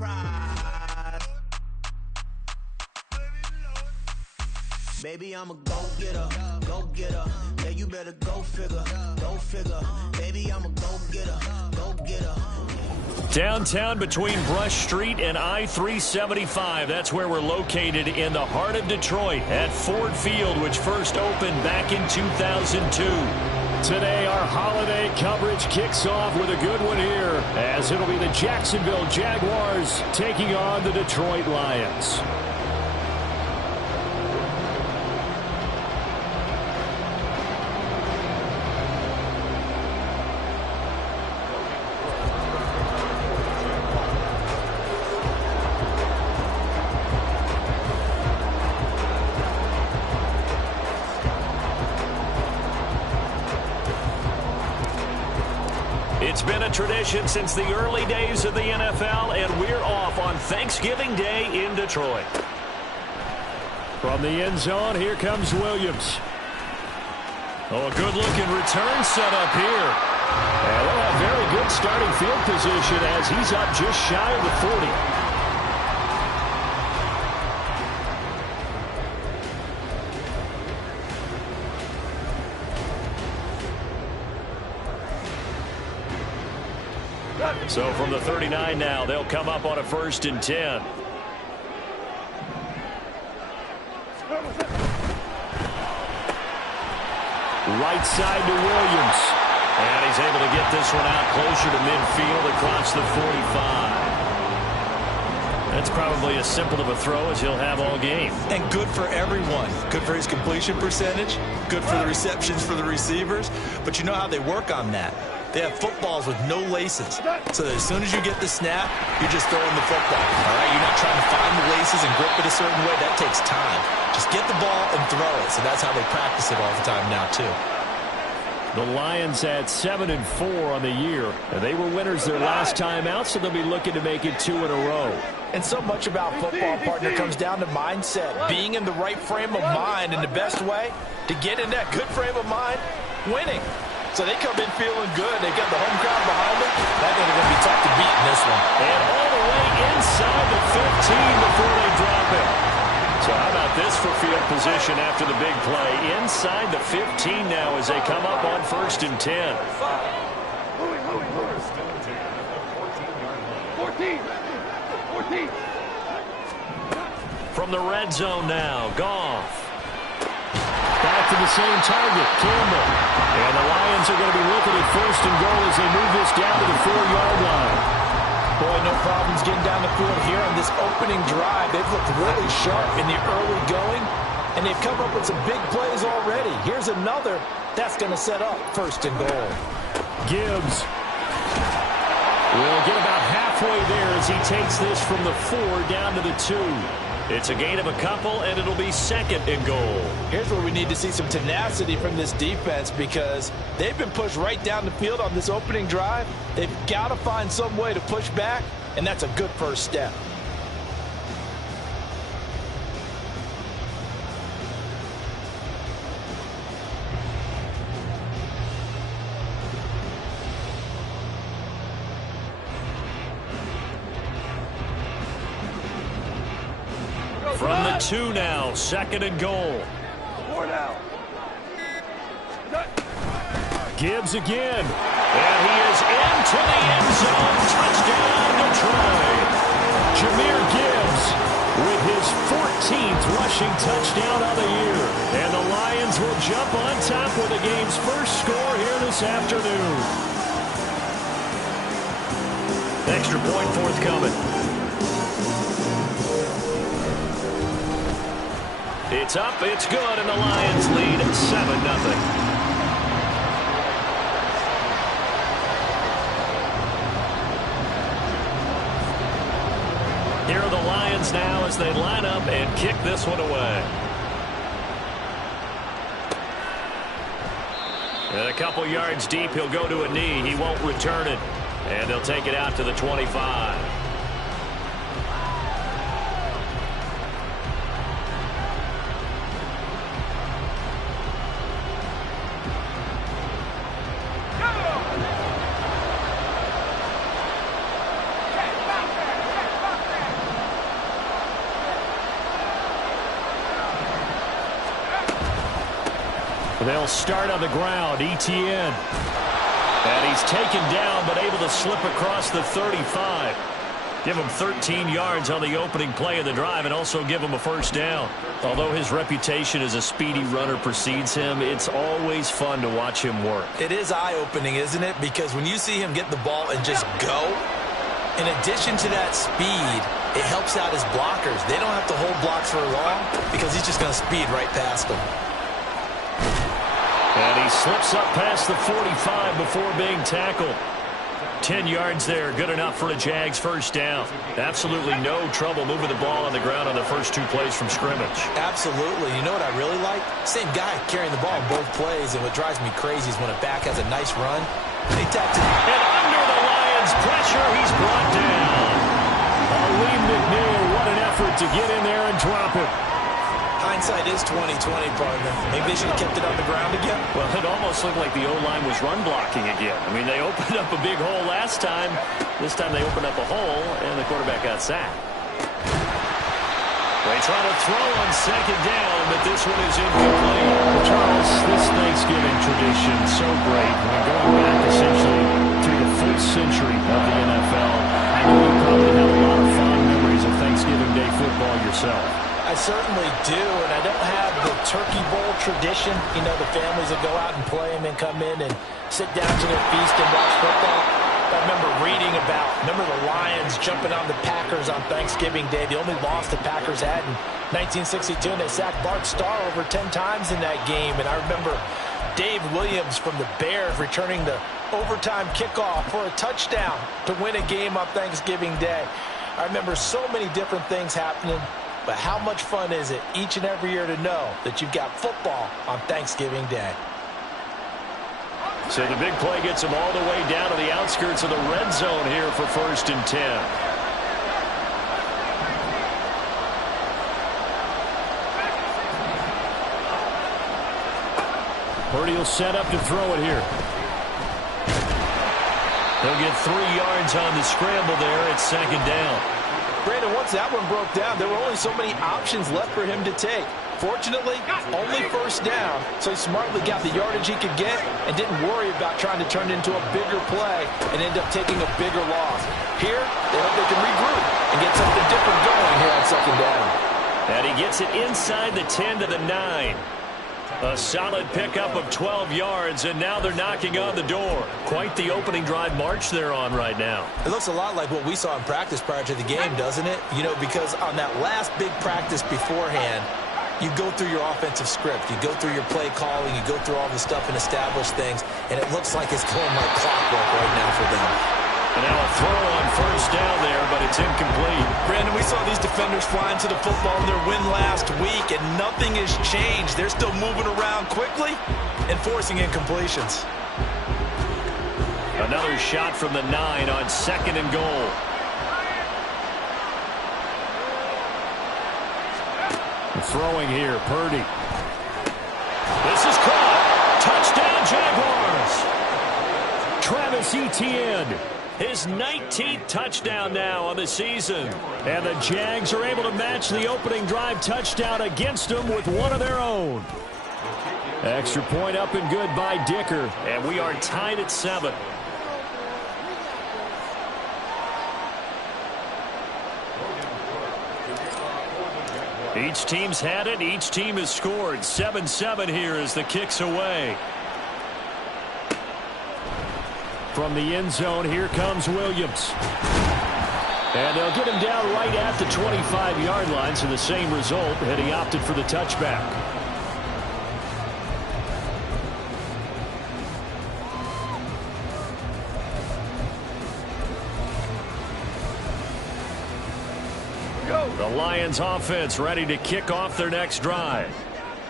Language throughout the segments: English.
prize. Baby, I'm a go-getter, go-getter. Yeah, you better go figure, go figure. Baby, I'm a go-getter, go-getter. Downtown between Brush Street and I-375. That's where we're located in the heart of Detroit at Ford Field, which first opened back in 2002. Today, our holiday coverage kicks off with a good one here, as it'll be the Jacksonville Jaguars taking on the Detroit Lions. It's been a tradition since the early days of the NFL, and we're off on Thanksgiving Day in Detroit. From the end zone, here comes Williams. Oh, a good-looking return set up here. And they'll have very good starting field position as he's up just shy of the 40. So from the 39 now, they'll come up on a 1st and 10. Right side to Williams. And he's able to get this one out closer to midfield across the 45. That's probably as simple of a throw as he'll have all game. And good for everyone. Good for his completion percentage. Good for the receptions for the receivers. But you know how they work on that. They have footballs with no laces. So that as soon as you get the snap, you're just throwing the football. All right? You're not trying to find the laces and grip it a certain way. That takes time. Just get the ball and throw it. So that's how they practice it all the time now, too. The Lions at 7-4 on the year. And they were winners their last time out, so they'll be looking to make it 2 in a row. And so much about football, partner, comes down to mindset. Being in the right frame of mind, and the best way to get in that good frame of mind, winning. So they come in feeling good. They got the home crowd behind them. That ain't going to be tough to beat in this one. And all the way inside the 15 before they drop it. So how about this for field position after the big play? Inside the 15 now as they come up on 1st and 10. 14. From the red zone now, Goff. Back to the same target, Campbell. And the Lions are going to be looking at 1st and goal as they move this down to the 4-yard line. Boy, no problems getting down the field here on this opening drive. They've looked really sharp in the early going, and they've come up with some big plays already. Here's another. That's going to set up 1st and goal. Gibbs will get about halfway there as he takes this from the 4 down to the 2. It's a gain of a couple, and it'll be 2nd and goal. Here's where we need to see some tenacity from this defense, because they've been pushed right down the field on this opening drive. They've got to find some way to push back, and that's a good first step. From the 2 now, 2nd and goal. 4 now. Gibbs again. And he is into the end zone. Touchdown, Detroit. Jahmyr Gibbs with his 14th rushing touchdown of the year. And the Lions will jump on top with the game's first score here this afternoon. Extra point forthcoming. It's up, it's good, and the Lions lead 7-0. Here are the Lions now as they line up and kick this one away. And a couple yards deep, he'll go to a knee. He won't return it. And they'll take it out to the 25. They'll start on the ground. Etienne. And he's taken down, but able to slip across the 35. Give him 13 yards on the opening play of the drive and also give him a first down. Although his reputation as a speedy runner precedes him, it's always fun to watch him work. It is eye-opening, isn't it? Because when you see him get the ball and just go, in addition to that speed, it helps out his blockers. They don't have to hold blocks for long because he's just going to speed right past them. And he slips up past the 45 before being tackled. 10 yards there, good enough for a Jags first down. Absolutely no trouble moving the ball on the ground on the first 2 plays from scrimmage. Absolutely. You know what I really like? Same guy carrying the ball in both plays, and what drives me crazy is when a back has a nice run, they tap to... And under the Lions' pressure, he's brought down. Lee McNeil, what an effort to get in there and drop him. Hindsight is 20/20, partner. Maybe they should have kept it on the ground again. Well, it almost looked like the O-line was run blocking again. I mean, they opened up a big hole last time. This time they opened up a hole, and the quarterback got sacked. They try to throw on second down, but this one is incomplete. Well, Charles, this Thanksgiving tradition, so great. I mean, going back essentially through the full century of the NFL, I know you probably have a lot of fond memories of Thanksgiving Day football yourself. I certainly do, and I don't have the Turkey Bowl tradition. You know, the families that go out and play and then come in and sit down to their feast and watch football. I remember reading remember the Lions jumping on the Packers on Thanksgiving Day. The only loss the Packers had in 1962, and they sacked Bart Starr over 10 times in that game. And I remember Dave Williams from the Bears returning the overtime kickoff for a touchdown to win a game on Thanksgiving Day. I remember so many different things happening. But how much fun is it each and every year to know that you've got football on Thanksgiving Day? So the big play gets him all the way down to the outskirts of the red zone here for 1st and 10. Purdy will set up to throw it here. He'll get 3 yards on the scramble there at 2nd down. Brandon, once that one broke down, there were only so many options left for him to take. Fortunately, only 1st down, so he smartly got the yardage he could get and didn't worry about trying to turn it into a bigger play and end up taking a bigger loss. Here, they hope they can regroup and get something different going here on 2nd down. And he gets it inside the 10 to the 9. A solid pickup of 12 yards, and now they're knocking on the door. Quite the opening drive march they're on right now. It looks a lot like what we saw in practice prior to the game, doesn't it? You know, because on that last big practice beforehand, you go through your offensive script. You go through your play calling. You go through all the stuff and establish things, and it looks like it's going like clockwork right now for them. And now a throw on 1st down there, but it's incomplete. Brandon, we saw these defenders flying to the football in their win last week, and nothing has changed. They're still moving around quickly and forcing incompletions. Another shot from the 9 on 2nd and goal. Throwing here, Purdy. This is caught. Touchdown, Jaguars. Travis Etienne. His 19th touchdown now on the season. And the Jags are able to match the opening drive touchdown against them with one of their own. Extra point up and good by Dicker. And we are tied at 7. Each team's had it. Each team has scored. 7-7 here as the kick's away. From the end zone, here comes Williams. And they'll get him down right at the 25-yard line, so the same result, and he opted for the touchback. The Lions offense ready to kick off their next drive.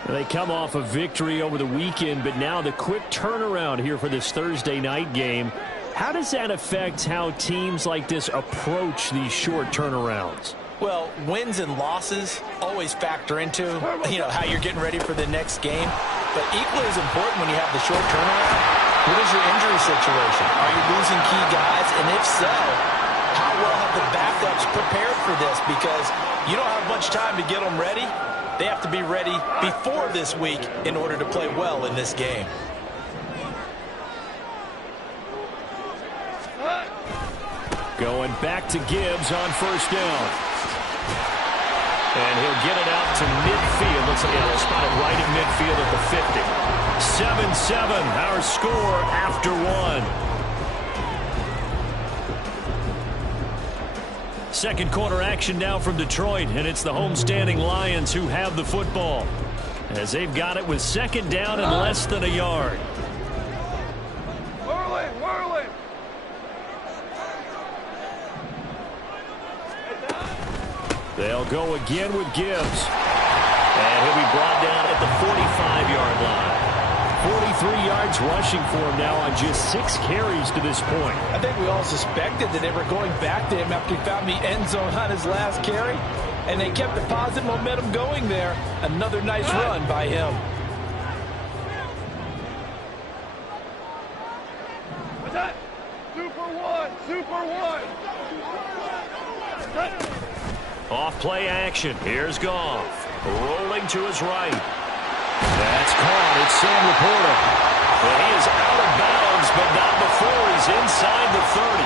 They come off a victory over the weekend, but now the quick turnaround here for this Thursday night game. How does that affect how teams like this approach these short turnarounds? Well, wins and losses always factor into, how you're getting ready for the next game. But equally as important when you have the short turnaround, what is your injury situation? Are you losing key guys? And if so, how well have the backups prepared for this? Because you don't have much time to get them ready. They have to be ready before this week in order to play well in this game. Going back to Gibbs on first down. And he'll get it out to midfield. Looks like he'll spot it right at midfield at the 50. 7-7, our score after one. Second quarter action now from Detroit, and it's the homestanding Lions who have the football, as they've got it with second down and less than a yard. Whirling. They'll go again with Gibbs, and he'll be brought down at the 45-yard line. 43 yards rushing for him now on just 6 carries to this point. I think we all suspected that they were going back to him after he found the end zone on his last carry, and they kept the positive momentum going there. Another nice run by him. What's that? Super one. Off play action. Here's Goff. Rolling to his right. That's caught. It's Sam Laporta. And he is out of bounds, but not before he's inside the 30.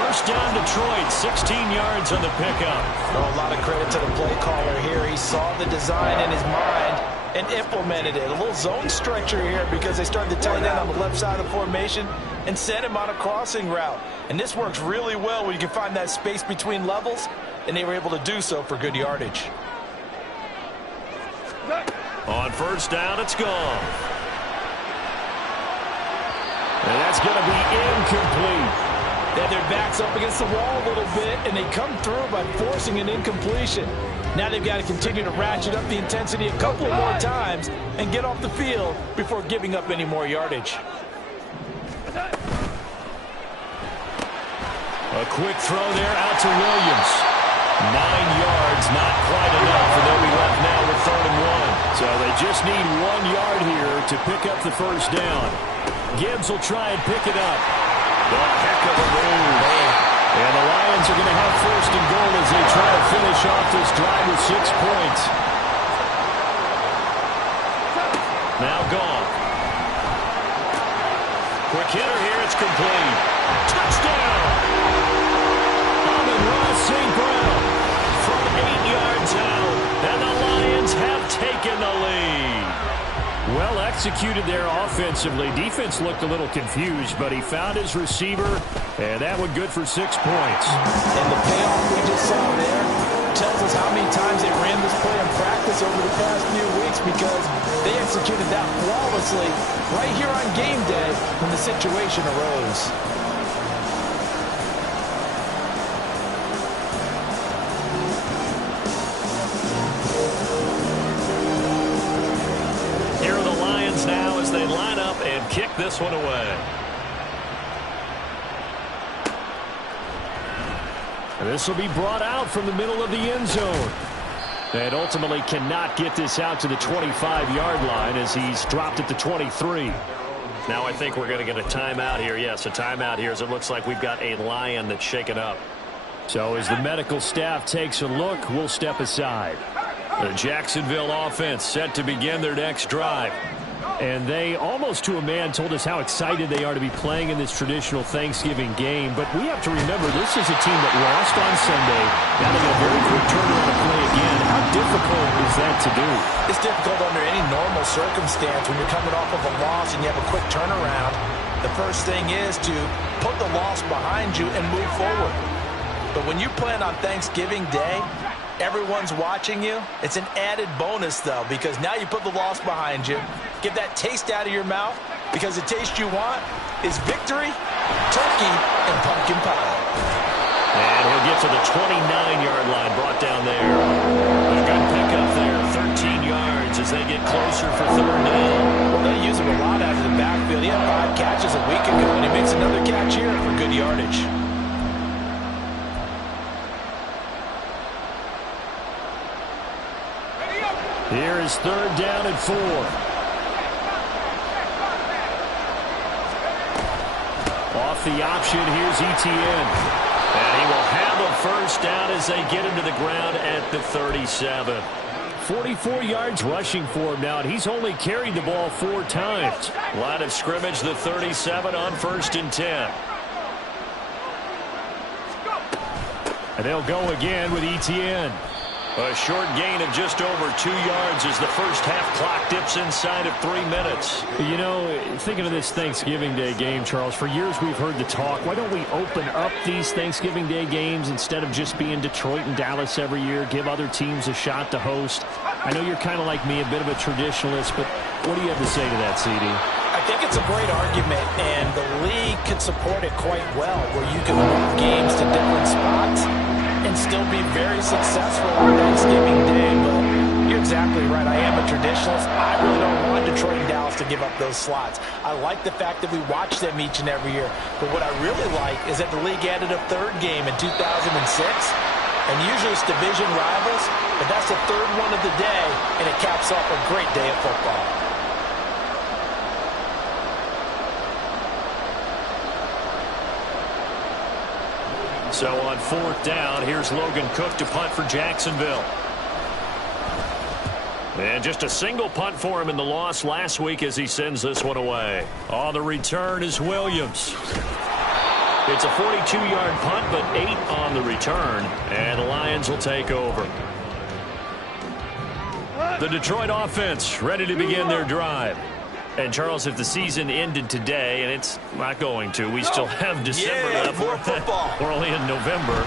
First down Detroit, 16 yards on the pickup. Oh, a lot of credit to the play caller here. He saw the design in his mind and implemented it. A little zone stretcher here because they started to tighten in on the left side of the formation and sent him on a crossing route. And this works really well when you can find that space between levels, and they were able to do so for good yardage. On first down, it's gone. And that's going to be incomplete. Then their back's up against the wall a little bit, and they come through by forcing an incompletion. Now they've got to continue to ratchet up the intensity a couple more times and get off the field before giving up any more yardage. A quick throw there out to Williams. 9 yards, not quite enough, and they'll be left now with 3rd and 1. So they just need 1 yard here to pick up the first down. Gibbs will try and pick it up. The heck of a move. And the Lions are going to have 1st and goal as they try to finish off this drive with 6 points. Now gone. Quick hitter here, it's complete. Touchdown! Amon-Ra St. Brown from 8 yards out, and the Lions have taken the lead. Well executed there offensively. Defense looked a little confused, but he found his receiver, and that one good for 6 points. And the payoff we just saw there tells us how many times they ran this play in practice over the past few weeks, because they executed that flawlessly right here on game day when the situation arose. Here are the Lions now as they line up and kick this one away. And this will be brought out from the middle of the end zone. And ultimately cannot get this out to the 25-yard line as he's dropped at the 23. Now I think we're going to get a timeout here. Yes, a timeout here as it looks like we've got a Lion that's shaken up. So as the medical staff takes a look, we'll step aside. The Jacksonville offense set to begin their next drive. And they, almost to a man, told us how excited they are to be playing in this traditional Thanksgiving game. But we have to remember, this is a team that lost on Sunday. Now they get a very quick turnaround to play again. How difficult is that to do? It's difficult under any normal circumstance when you're coming off of a loss and you have a quick turnaround. The first thing is to put the loss behind you and move forward. But when you plan on Thanksgiving Day, everyone's watching you. It's an added bonus, though, because now you put the loss behind you. Get that taste out of your mouth, because the taste you want is victory, turkey, and pumpkin pie. And he'll get to the 29-yard line, brought down there. A good pickup there, 13 yards as they get closer for 3rd down. Well, they use him a lot out of the backfield. He had 5 catches a week ago, and he makes another catch here for good yardage. Here is 3rd down and 4. Off the option, here's Etienne. And he will have a first down as they get him to the ground at the 37. 44 yards rushing for him now, and he's only carried the ball 4 times. Line of scrimmage, the 37 on 1st and 10. And they'll go again with Etienne. A short gain of just over 2 yards as the first half clock dips inside of 3 minutes. You know, thinking of this Thanksgiving Day game, Charles, for years we've heard the talk, why don't we open up these Thanksgiving Day games instead of just being Detroit and Dallas every year, give other teams a shot to host? I know you're kind of like me, a bit of a traditionalist, but what do you have to say to that, CD? I think it's a great argument, and the league could support it quite well, where you can move games to different spots and still be very successful on Thanksgiving Day. But you're exactly right. I am a traditionalist. I really don't want Detroit and Dallas to give up those slots. I like the fact that we watch them each and every year. But what I really like is that the league added a 3rd game in 2006. And usually it's division rivals, but that's the 3rd one of the day, and it caps off a great day of football. So on 4th down, here's Logan Cook to punt for Jacksonville. And just a single punt for him in the loss last week as he sends this one away. On the return is Williams. It's a 42-yard punt, but 8 on the return, and the Lions will take over. The Detroit offense ready to begin their drive. And, Charles, if the season ended today, and it's not going to, we still have December left. More football. We're only in November.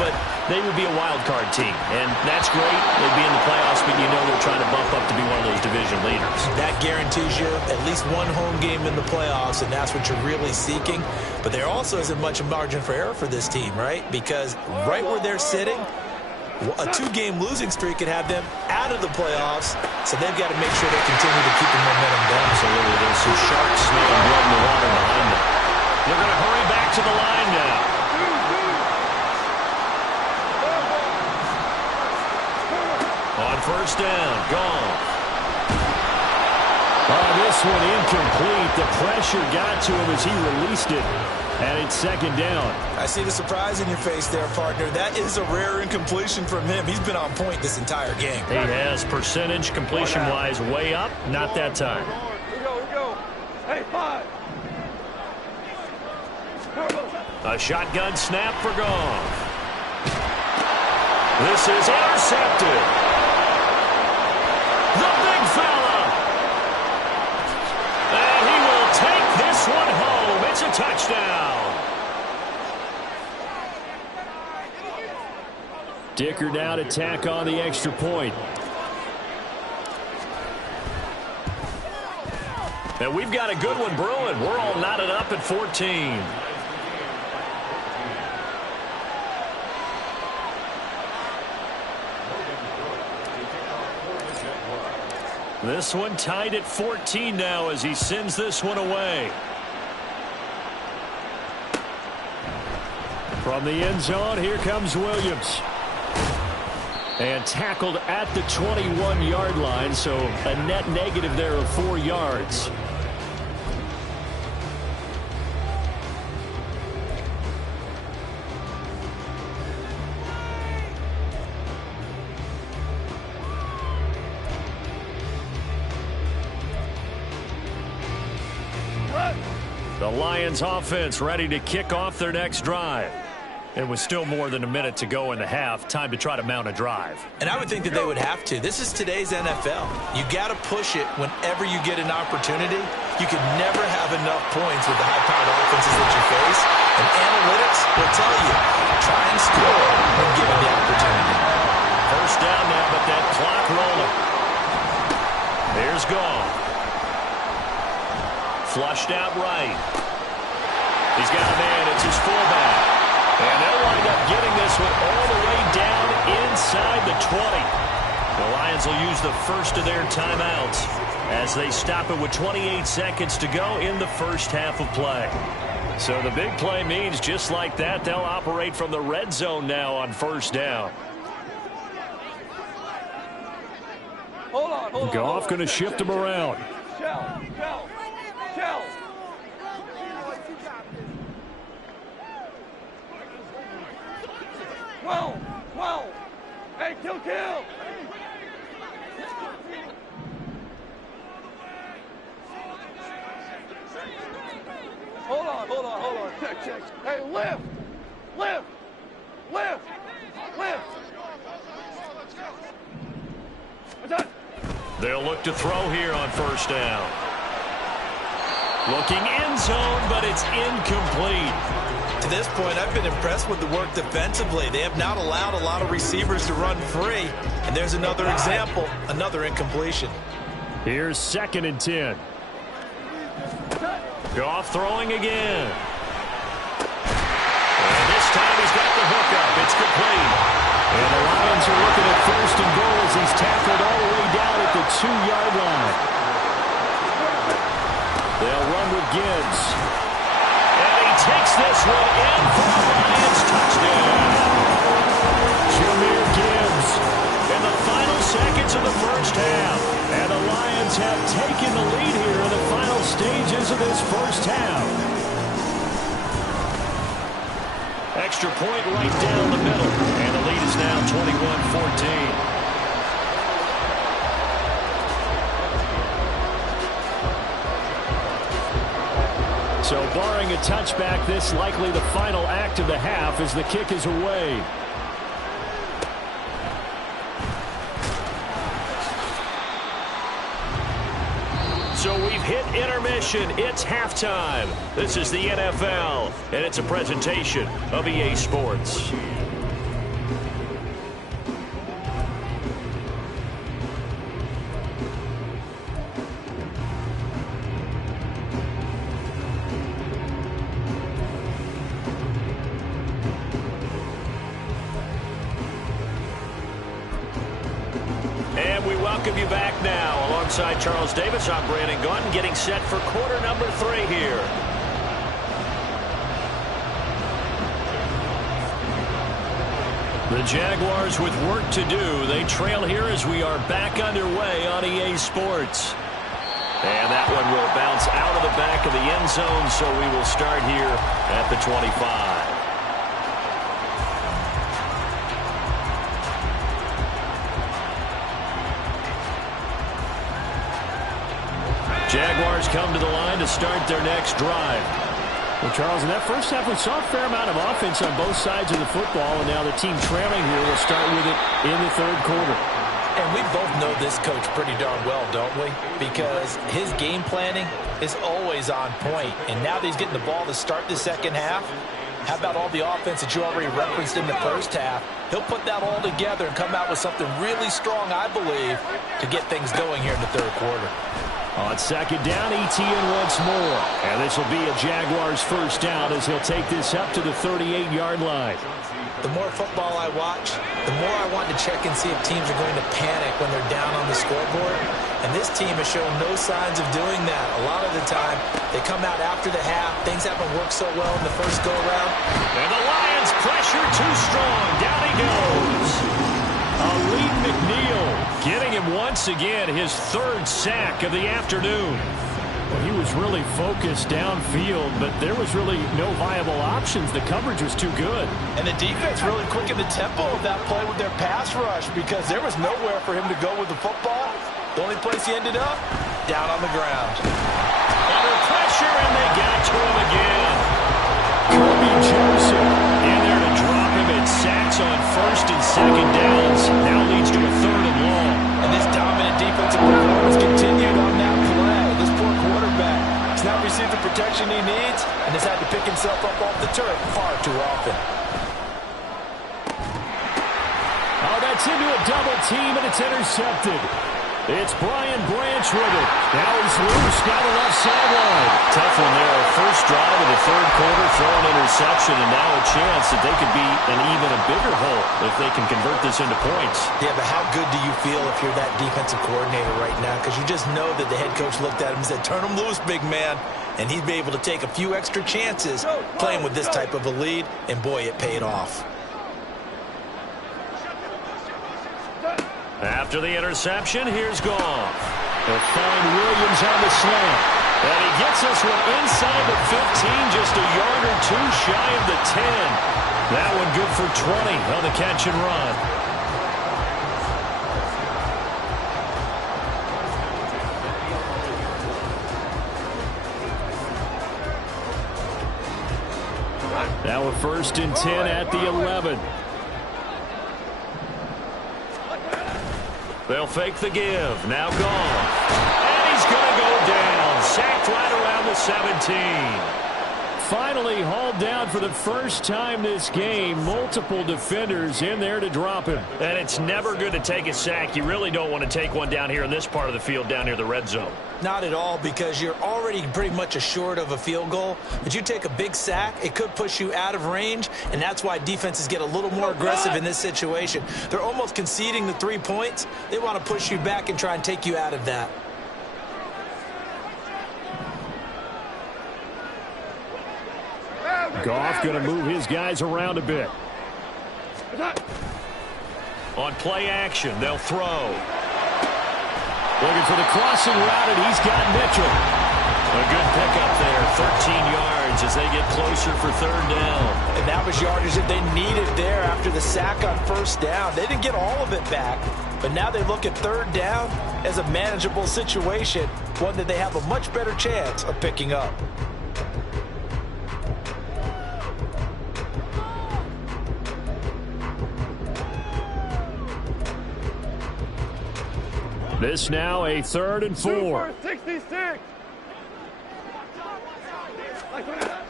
But they would be a wild card team, and that's great. They'd be in the playoffs, but you know they're trying to bump up to be one of those division leaders. That guarantees you at least one home game in the playoffs, and that's what you're really seeking. But there also isn't much margin for error for this team, right? Because right where they're sitting, a 2-game losing streak could have them out of the playoffs, so they've got to make sure they continue to keep the momentum down. Absolutely. There's some sharks smelling blood in the water behind them. They're going to hurry back to the line now. On 1st down, gone. This one incomplete. The pressure got to him as he released it. And it's 2nd down. I see the surprise in your face there, partner. That is a rare incompletion from him. He's been on point this entire game. He has percentage completion-wise way up. Not that time. Here we go. Hey, 5. A shotgun snap for Goff. This is intercepted. The big fella. And he will take this one home. It's a touchdown. Dicker now to tack on the extra point. And we've got a good one brewing. We're all knotted up at 14. This one tied at 14 now as he sends this one away. From the end zone, here comes Williams. And tackled at the 21-yard line, so a net negative there of 4 yards. The Lions offense ready to kick off their next drive. It was still more than a minute to go in the half. Time to try to mount a drive. And I would think that they would have to. This is today's NFL. You got to push it whenever you get an opportunity. You can never have enough points with the high-powered offenses that you face. And analytics will tell you, try and score when given the opportunity. 1st down now, but that clock rolling. Here's Goff. Flushed out right. He's got a man. It's his fullback. And they'll wind up getting this one all the way down inside the 20. The Lions will use the first of their timeouts as they stop it with 28 seconds to go in the first half of play. So the big play means just like that, they'll operate from the red zone now on 1st down. Hold on. Goff going to shift him around. Shell. Well. Hey, kill. hold on. Check. Hey, lift. They'll look to throw here on first down. Looking end zone, but it's incomplete. To this point, I've been impressed with the work defensively. They have not allowed a lot of receivers to run free. And there's another example, another incompletion. Here's 2nd and 10. Goff throwing again. And this time he's got the hook up. It's complete. And the Lions are looking at 1st and goal as he's tackled all the way down at the 2-yard line. They'll run with Gibbs. And he takes this one in for the Lions touchdown. Jahmyr Gibbs in the final seconds of the first half. And the Lions have taken the lead here in the final stages of this first half. Extra point right down the middle. And the lead is now 21-14. So barring a touchback, this likely the final act of the half as the kick is away. So we've hit intermission. It's halftime. This is the NFL, and it's a presentation of EA Sports. Welcome you back now. Alongside Charles Davis, I'm Brandon Gunn, getting set for quarter number 3 here. The Jaguars with work to do. They trail here as we are back underway on EA Sports. And that one will bounce out of the back of the end zone, so we will start here at the 25. Jaguars come to the line to start their next drive. Well, Charles, in that first half, we saw a fair amount of offense on both sides of the football, and now the team trailing here will start with it in the third quarter. And we both know this coach pretty darn well, don't we? Because his game planning is always on point. And now that he's getting the ball to start the second half, how about all the offense that you already referenced in the first half? He'll put that all together and come out with something really strong, I believe, to get things going here in the third quarter. On second down, Etienne once more. And this will be a Jaguars first down as he'll take this up to the 38-yard line. The more football I watch, the more I want to check and see if teams are going to panic when they're down on the scoreboard. And this team has shown no signs of doing that. A lot of the time, they come out after the half. Things haven't worked so well in the first go-around. And the Lions pressure too strong. Down he goes. Aleem McNeil getting him once again, his 3rd sack of the afternoon. Well, he was really focused downfield, but there was really no viable options. The coverage was too good. And the defense really quickened the tempo of that play with their pass rush because there was nowhere for him to go with the football. The only place he ended up, down on the ground. Under pressure, and they got to him again. Kirby Joseph in there to drop him at sacks on 1st and 2nd downs. Now leads to a 3rd and long. And this dominant defensive performance continued on that play. This poor quarterback has not received the protection he needs and has had to pick himself up off the turf far too often. Oh, that's into a double team, and it's intercepted. It's Brian Branch with it. Now he's loose down the left sideline. Tough one there. First drive of the third quarter, throw an interception, and now a chance that they could be in even a bigger hole if they can convert this into points. Yeah, but how good do you feel if you're that defensive coordinator right now? Because you just know that the head coach looked at him and said, turn him loose, big man. And he'd be able to take a few extra chances playing with this type of a lead, and boy, it paid off. After the interception, here's Goff. They'll find Williams on the slant. And he gets us one inside the 15, just a yard or 2 shy of the 10. That one good for 20 on the catch and run. Now a 1st and 10 at the 11. They'll fake the give. Now gone. And he's going to go down. Sacked right around the 17. Finally hauled down for the first time this game. Multiple defenders in there to drop him. And it's never good to take a sack. You really don't want to take one down here in this part of the field, down near the red zone. Not at all, because you're already pretty much assured of a field goal. But you take a big sack, it could push you out of range, and that's why defenses get a little more aggressive in this situation. They're almost conceding the 3 points. They want to push you back and try and take you out of that. Goff going to move his guys around a bit. On play action, they'll throw. Looking for the crossing route, and he's got Mitchell. A good pickup there, 13 yards as they get closer for 3rd down. And that was yardage that they needed there after the sack on 1st down. They didn't get all of it back, but now they look at 3rd down as a manageable situation, one that they have a much better chance of picking up. This now a 3rd and 4. 66.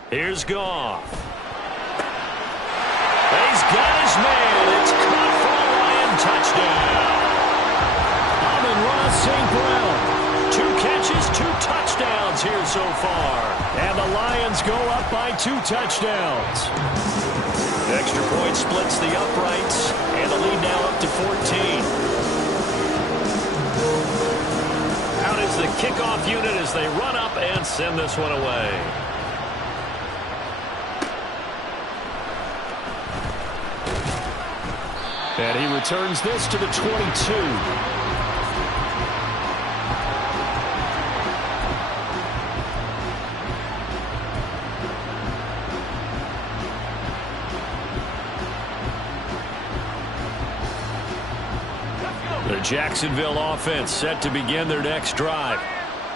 Here's Goff. He's got his man. It's caught for a Lion touchdown. Amon-Ra St. Brown. 2 catches, 2 touchdowns here so far. And the Lions go up by 2 touchdowns. Extra point splits the uprights, and the lead now up to 14. Out is the kickoff unit as they run up and send this one away. And he returns this to the 22. The Jacksonville offense set to begin their next drive.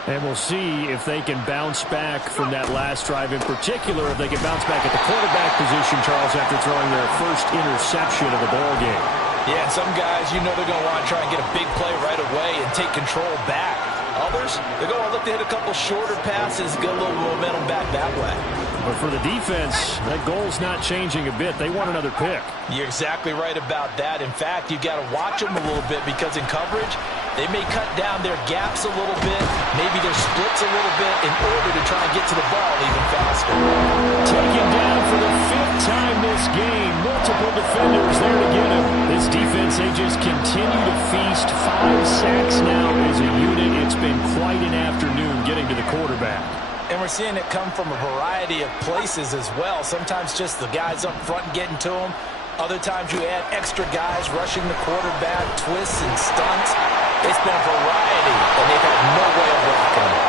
And we'll see if they can bounce back from that last drive, in particular if they can bounce back at the quarterback position, Charles, after throwing their first interception of the ball game. Yeah, and some guys, you know they're going to want to try and get a big play right away and take control back. Others, they're going to look to hit a couple shorter passes, get a little momentum back that way. But for the defense, that goal's not changing a bit. They want another pick. You're exactly right about that. In fact, you got to watch them a little bit because in coverage, they may cut down their gaps a little bit, maybe their splits a little bit in order to try and get to the ball even faster. Taken down for the 5th time this game. Multiple defenders there to get him. This defense, they just continue to feast. 5 sacks now as a unit. It's been quite an afternoon getting to the quarterback. And we're seeing it come from a variety of places as well. Sometimes just the guys up front getting to them. Other times you add extra guys rushing the quarterback, twists and stunts. It's been a variety, and they've had no way of blocking it.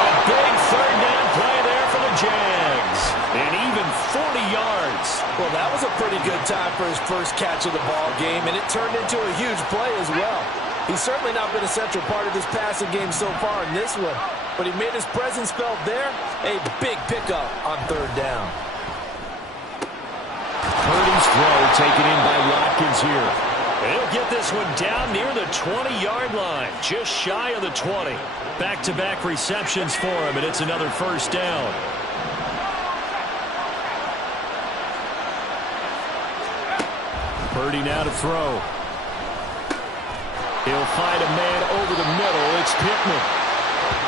A big 3rd down play there for the Jags. And even 40 yards. Well, that was a pretty good time for his first catch of the ball game, and it turned into a huge play as well. He's certainly not been a central part of this passing game so far in this one, but he made his presence felt there. A big pickup on 3rd down. Purdy's throw taken in by Watkins here. He'll get this one down near the 20-yard line, just shy of the 20. Back-to-back receptions for him, and it's another 1st down. Purdy now to throw. He'll find a man over the middle. It's Pittman.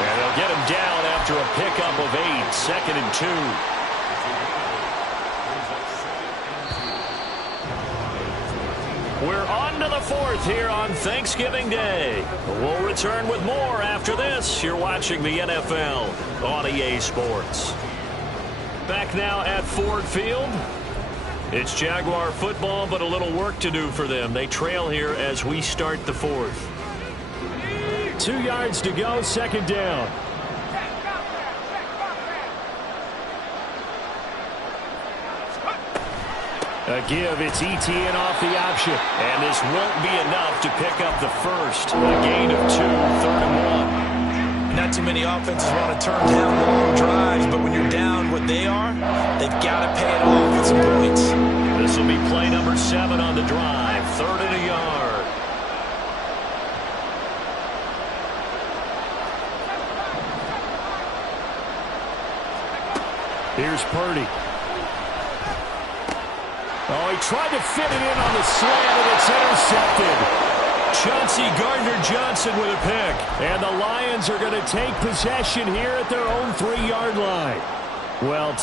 And they'll get him down after a pickup of 8, 2nd and 2. We're on to the 4th here on Thanksgiving Day. We'll return with more after this. You're watching the NFL on EA Sports. Back now at Ford Field. It's Jaguar football, but a little work to do for them. They trail here as we start the 4th. 2 yards to go, 2nd down. A give, it's ETN off the option. And this won't be enough to pick up the first. A gain of 2, 3rd and 1. Not too many offenses want to turn down long drives, but when you're down what they are, they've got to some points. This will be play number 7 on the drive. 3rd and a yard. Here's Purdy. Oh, he tried to fit it in on the slant, and it's intercepted. Chauncey Gardner-Johnson with a pick. And the Lions are going to take possession here at their own 3-yard line. Well,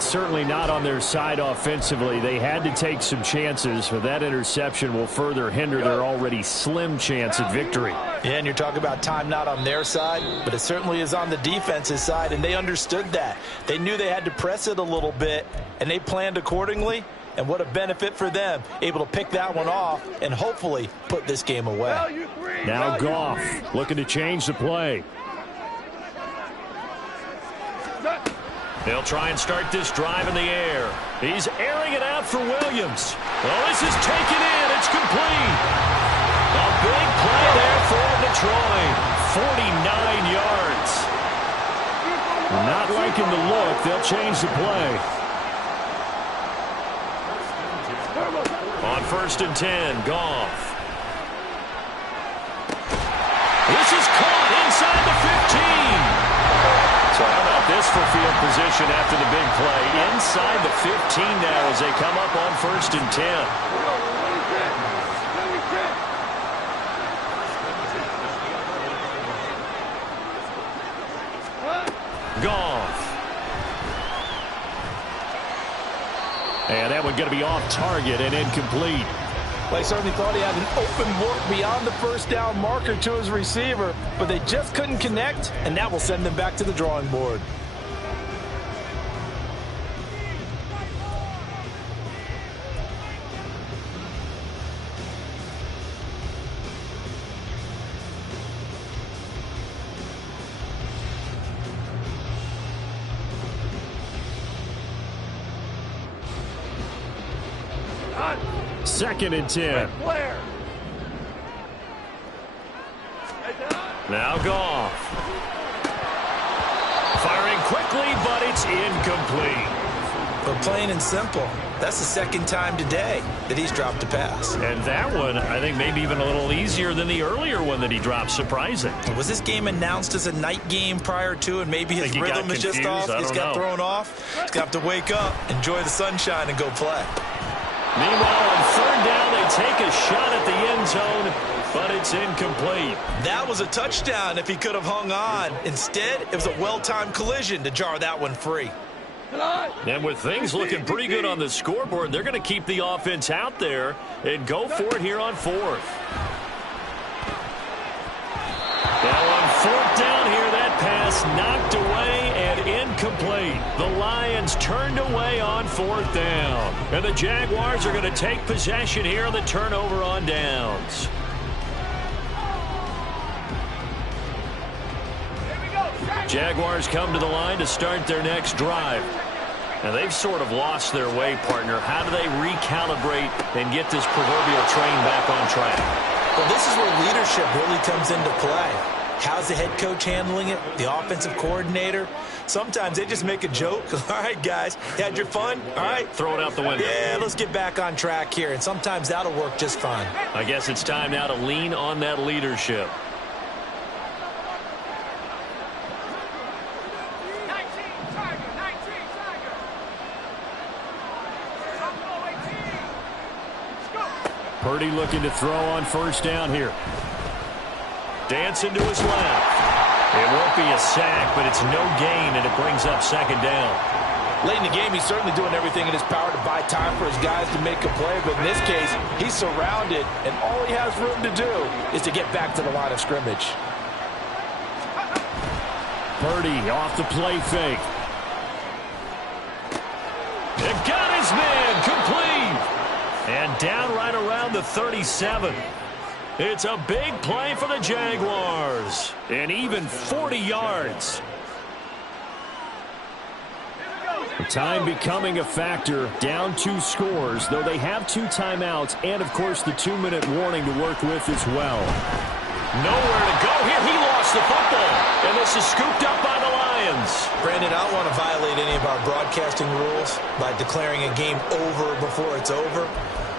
certainly not on their side offensively. They had to take some chances, but that interception will further hinder their already slim chance at victory. Yeah, and you're talking about time not on their side, but it certainly is on the defense's side, and they understood that. They knew they had to press it a little bit, and they planned accordingly. And what a benefit for them, able to pick that one off and hopefully put this game away. Now Goff looking to change the play. They'll try and start this drive in the air. He's airing it out for Williams. Well, this is taken in. It's complete. A big play there for Detroit. 49 yards. Not liking the look. They'll change the play. On 1st and 10, Goff. This is caught inside the 15. So how about this for field position after the big play? Inside the 15 now as they come up on 1st and 10. Goff. And that one going to be off target and incomplete. Well, he certainly thought he had an open look beyond the first down marker to his receiver, but they just couldn't connect, and that will send them back to the drawing board. Second and 10. Now Goff. Firing quickly, but it's incomplete. But plain and simple, that's the second time today that he's dropped a pass. And that one, I think, maybe even a little easier than the earlier one that he dropped. Surprising. Was this game announced as a night game prior to, and maybe his rhythm is just off? He's got thrown off. He's got to wake up, enjoy the sunshine, and go play. Meanwhile, on 3rd down, they take a shot at the end zone, but it's incomplete. That was a touchdown if he could have hung on. Instead, it was a well-timed collision to jar that one free. And with things looking pretty good on the scoreboard, they're going to keep the offense out there and go for it here on 4th. Now on 4th down here, that pass knocked away and incomplete. The Lions turned away on 4th down. And the Jaguars are going to take possession here on the turnover on downs. Jaguars come to the line to start their next drive. And they've sort of lost their way, partner. How do they recalibrate and get this proverbial train back on track? Well, this is where leadership really comes into play. How's the head coach handling it? The offensive coordinator? Sometimes they just make a joke. All right, guys, you had your fun? All right. Throw it out the window. Yeah, let's get back on track here. And sometimes that'll work just fine. I guess it's time now to lean on that leadership. Purdy looking to throw on 1st down here. Dancing to his left. It won't be a sack, but it's no gain, and it brings up 2nd down. Late in the game, he's certainly doing everything in his power to buy time for his guys to make a play, but in this case, he's surrounded, and all he has room to do is to get back to the line of scrimmage. Purdy off the play fake. It got his man complete. And down right around the 37. It's a big play for the Jaguars. And even 40 yards. Time becoming a factor. Down 2 scores, though they have 2 timeouts and, of course, the 2-minute warning to work with as well. Nowhere to go here. He lost the football. And this is scooped up by the Lions. Brandon, I don't want to violate any of our broadcasting rules by declaring a game over before it's over.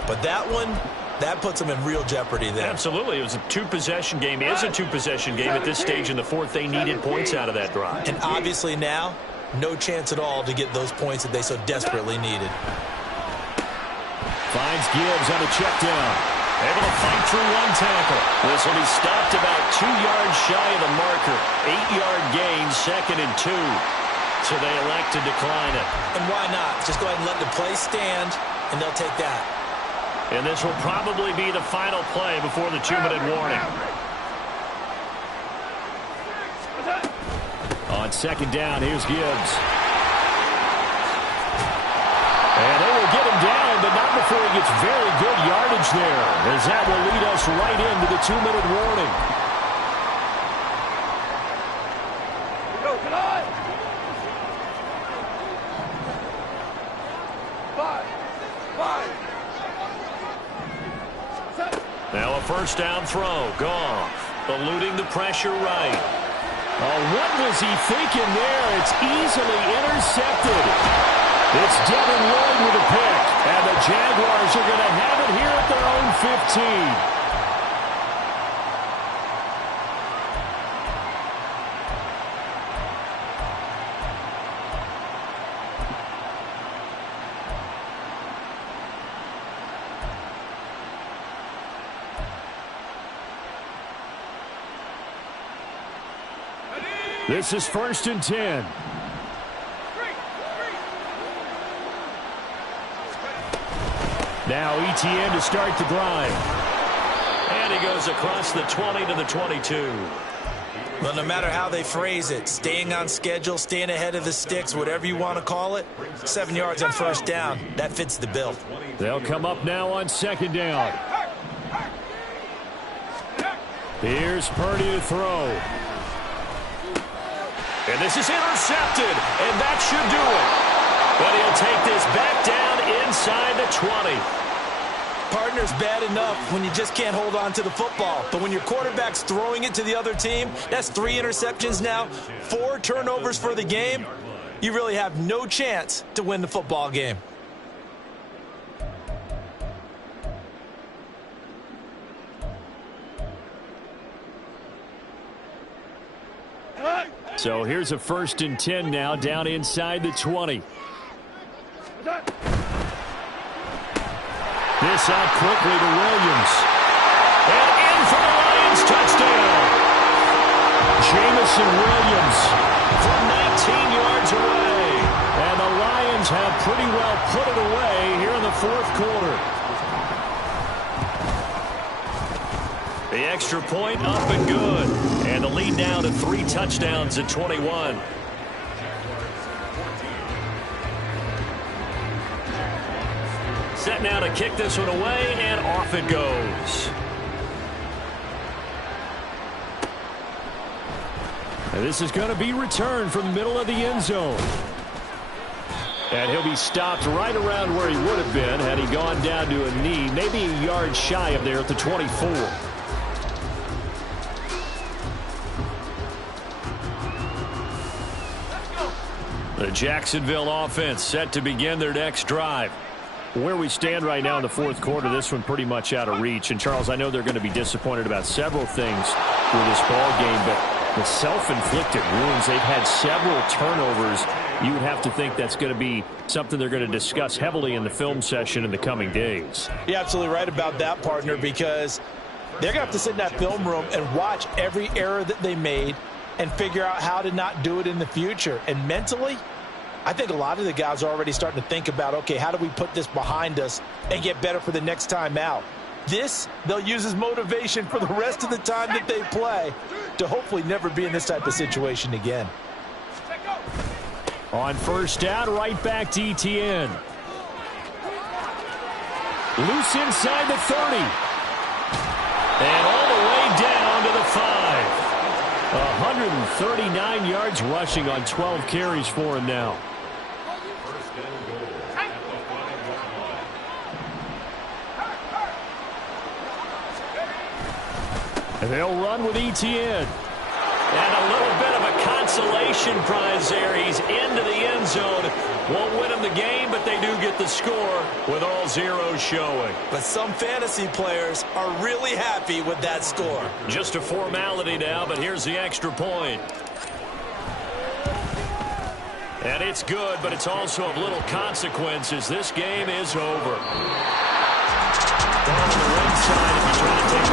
But that one, that puts them in real jeopardy there. Absolutely. It was a two-possession game. It is a two-possession game at this stage in the fourth. They needed points out of that drive. And obviously now, no chance at all to get those points that they so desperately needed. Finds Gibbs on a check down. Able to fight through one tackle. This will be stopped about 2 yards shy of the marker. 8-yard gain, 2nd and 2. So they elect to decline it. And why not? Just go ahead and let the play stand, and they'll take that. And this will probably be the final play before the 2-minute warning. On 2nd down, here's Gibbs. And they will get him down, but not before he gets very good yardage there, as that will lead us right into the 2-minute warning. Go, tonight. 5. 7. Now a first down throw. Goff eluding the pressure right. Oh, what was he thinking there? It's easily intercepted. It's Devin Lloyd with a pick, and the Jaguars are going to have it here at their own 15. This is 1st and 10. Now ETN to start the drive. And he goes across the 20 to the 22. Well, no matter how they phrase it, staying on schedule, staying ahead of the sticks, whatever you want to call it, 7 yards on first down, that fits the bill. They'll come up now on 2nd down. Here's Purdy to throw. And this is intercepted, and that should do it. But he'll take this back down inside the 20. Partner's bad enough when you just can't hold on to the football. But when your quarterback's throwing it to the other team, that's 3 interceptions now, 4 turnovers for the game. You really have no chance to win the football game. So here's a 1st and 10 now, down inside the 20. This out quickly to Williams. And in for the Lions touchdown. Jamison Williams from 19 yards away. And the Lions have pretty well put it away here in the 4th quarter. The extra point up and good. And the lead now to 3 touchdowns at 21. Set now to kick this one away, and off it goes. And this is going to be returned from the middle of the end zone. And he'll be stopped right around where he would have been had he gone down to a knee, maybe a yard shy of there at the 24. The Jacksonville offense set to begin their next drive. Where we stand right now in the 4th quarter, this one pretty much out of reach. And, Charles, I know they're going to be disappointed about several things with this ball game, but the self-inflicted wounds, they've had several turnovers. You would have to think that's going to be something they're going to discuss heavily in the film session in the coming days. You're absolutely right about that, partner, because they're going to have to sit in that film room and watch every error that they made and figure out how to not do it in the future. And mentally, I think a lot of the guys are already starting to think about, okay, how do we put this behind us and get better for the next time out? This, they'll use as motivation for the rest of the time that they play to hopefully never be in this type of situation again. On 1st down, right back to ETN. Loose inside the 30. And all the way down to the 5. 139 yards rushing on 12 carries for him now. And they'll run with ETN. And a little bit of a consolation prize there. He's into the end zone. Won't win him the game, but they do get the score with all zeros showing. But some fantasy players are really happy with that score. Just a formality now, but here's the extra point. And it's good, but it's also of little consequences. This game is over. Down on the right side, if you try to take